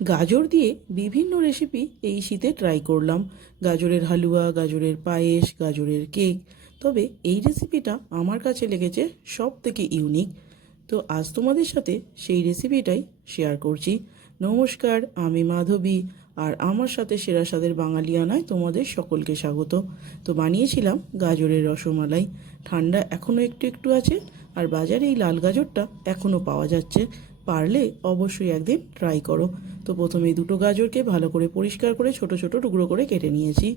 গাজর দিয়ে বিভিন্ন রেসিপি এই শীতে ট্রাই করলাম। গাজরের হালুয়া, গাজরের পায়েস, গাজরের কেক তবে এই রেসিপিটা আমার কাছে লেগেছে সব থেকে ইউনিক তো আজ তোমাদের সাথে সেই রেসিপিটাই শেয়ার করছি। নমস্কার, আমি মাধবী। আর আমার সাথে সেরা স্বাদের বাঙালিয়ানায় তোমাদের সকলকে স্বাগত। তো বানিয়েছিলাম গাজরের রসমালাই। ঠান্ডা এখনও একটু একটু আছে, আর বাজারে এই লাল গাজরটা এখনও পাওয়া যাচ্ছে। পারলে অবশ্যই একদিন ট্রাই করো। তো প্রথমে দুটো গাজরকে ভালো করে পরিষ্কার করে ছোট ছোট টুকরো করে কেটে নিয়েছি।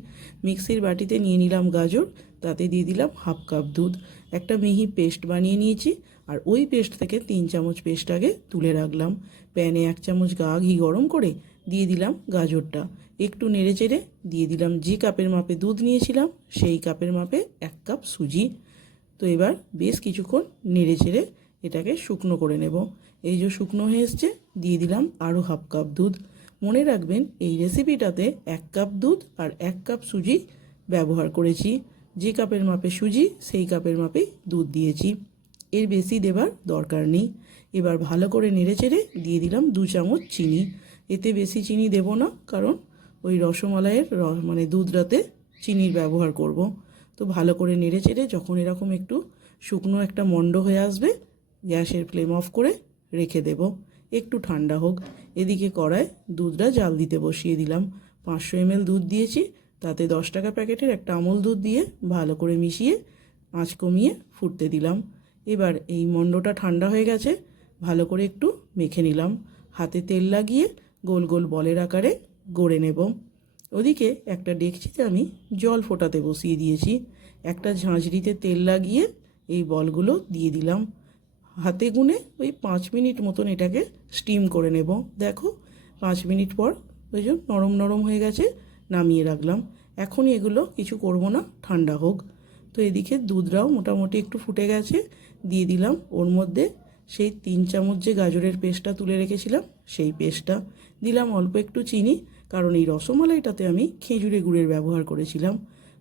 মিক্সির বাটিতে নিয়ে নিলাম গাজর, তাতে দিয়ে দিলাম হাফ কাপ দুধ। একটা মিহি পেস্ট বানিয়ে নিয়েছি আর ওই পেস্ট থেকে তিন চামচ পেস্ট আগে তুলে রাখলাম। প্যানে এক চামচ গা ঘি গরম করে দিয়ে দিলাম গাজরটা। একটু নেড়ে চেড়ে দিয়ে দিলাম যে কাপের মাপে দুধ নিয়েছিলাম, সেই কাপের মাপে এক কাপ সুজি। তো এবার বেশ কিছুক্ষণ নেড়ে চেড়ে এটাকে শুকনো করে নেব। এই যে শুকনো হয়ে এসছে, দিয়ে দিলাম আরও হাফ কাপ দুধ। মনে রাখবেন, এই রেসিপিটাতে এক কাপ দুধ আর এক কাপ সুজি ব্যবহার করেছি। যে কাপের মাপে সুজি, সেই কাপের মাপেই দুধ দিয়েছি। এর বেশি দেবার দরকার নেই। এবার ভালো করে নেড়ে চেড়ে দিয়ে দিলাম দু চামচ চিনি। এতে বেশি চিনি দেব না, কারণ ওই রসমালাইয়ের র মানে দুধটাতে চিনির ব্যবহার করব। তো ভালো করে নেড়ে চেড়ে যখন এরকম একটু শুকনো একটা মণ্ড হয়ে আসবে গ্যাসের ফ্লেম অফ করে রেখে দেব। একটু ঠান্ডা হোক। এদিকে কড়ায় দুধটা জাল দিতে বসিয়ে দিলাম। পাঁচশো এমএল দুধ দিয়েছি। তাতে দশ টাকা প্যাকেটের একটা আমুল দুধ দিয়ে ভালো করে মিশিয়ে আঁচ কমিয়ে ফুটতে দিলাম। এবার এই মণ্ডটা ঠান্ডা হয়ে গেছে। ভালো করে একটু মেখে নিলাম। হাতে তেল লাগিয়ে গোল গোল বলের আকারে গড়ে নেব। ওদিকে একটা ডেকচিতে আমি জল ফোটাতে বসিয়ে দিয়েছি। একটা ঝাঁঝরিতে তেল লাগিয়ে এই বলগুলো দিয়ে দিলাম। হাতে গুনে ওই পাঁচ মিনিট মতন এটাকে স্টিম করে নেব। দেখো, পাঁচ মিনিট পর ওই যে নরম নরম হয়ে গেছে, নামিয়ে রাখলাম। এখনই এগুলো কিছু করব না, ঠান্ডা হোক। তো এদিকে দুধটাও মোটামুটি একটু ফুটে গেছে, দিয়ে দিলাম। ওর মধ্যে সেই তিন চামচ যে গাজরের পেস্টটা তুলে রেখেছিলাম, সেই পেস্টটা। দিলাম অল্প একটু চিনি, কারণ এই রসমালাইটাতে আমি খেজুরে গুড়ের ব্যবহার করেছিলাম।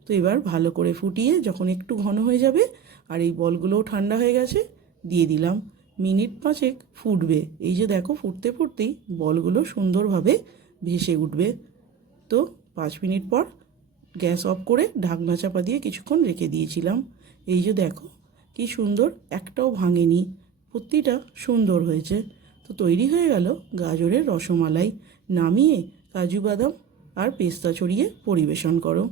তো এবার ভালো করে ফুটিয়ে যখন একটু ঘন হয়ে যাবে, আর এই বলগুলোও ঠান্ডা হয়ে গেছে দিয়ে দিলাম। মিনিট পাঁচেক ফুটবে। এই যে দেখো, ফুটতে ফুটতেই বলগুলো সুন্দরভাবে ভেসে উঠবে। তো পাঁচ মিনিট পর গ্যাস অফ করে ঢাকনা চাপা দিয়ে কিছুক্ষণ রেখে দিয়েছিলাম। এই যে দেখো, কি সুন্দর, একটাও ভাঙেনি। প্রতিটা সুন্দর হয়েছে। তো তৈরি হয়ে গেল গাজরের রসমালাই। নামিয়ে কাজু বাদাম আর পেস্তা ছড়িয়ে পরিবেশন করো।